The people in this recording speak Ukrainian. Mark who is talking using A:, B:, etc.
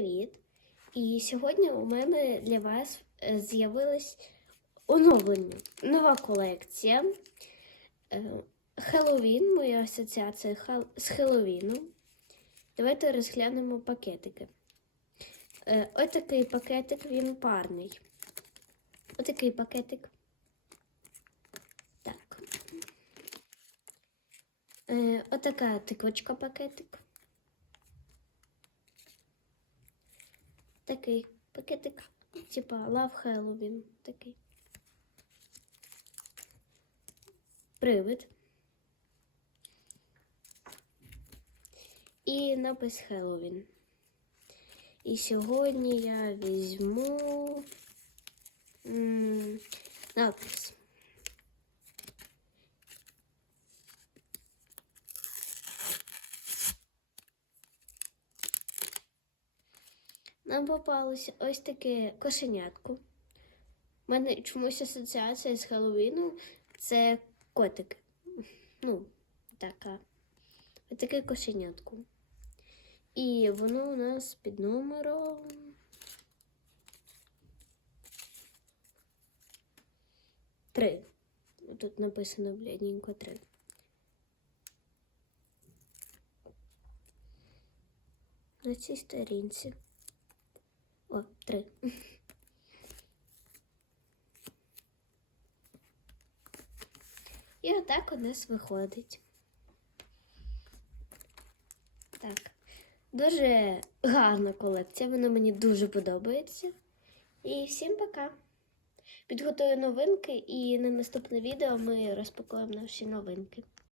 A: привіт! І сьогодні у мене для вас е, з'явилось оновлення, нова колекція. Хеллоуін, моя асоціація з Хеллоуіном. Давайте розглянемо пакетики. Е, Ось такий пакетик, він парний. Ось такий пакетик. Е, Отака тиквочка пакетик. Такий пакетик, типа Love Halloween такий. Привид. І напис Halloween. І сьогодні я візьму напис. Нам попалося ось таке кошенятко. У мене чомусь асоціація з Хеллоуіном це котик. Ну, така. Ось таке кошенятко. І воно у нас під номером. Три. Тут написано блядненько три. На цій сторінці. О, три. І отак у нас виходить. Так. Дуже гарна колекція, вона мені дуже подобається. І всім пока. Підготую новинки, і на наступне відео ми розпакуємо наші новинки.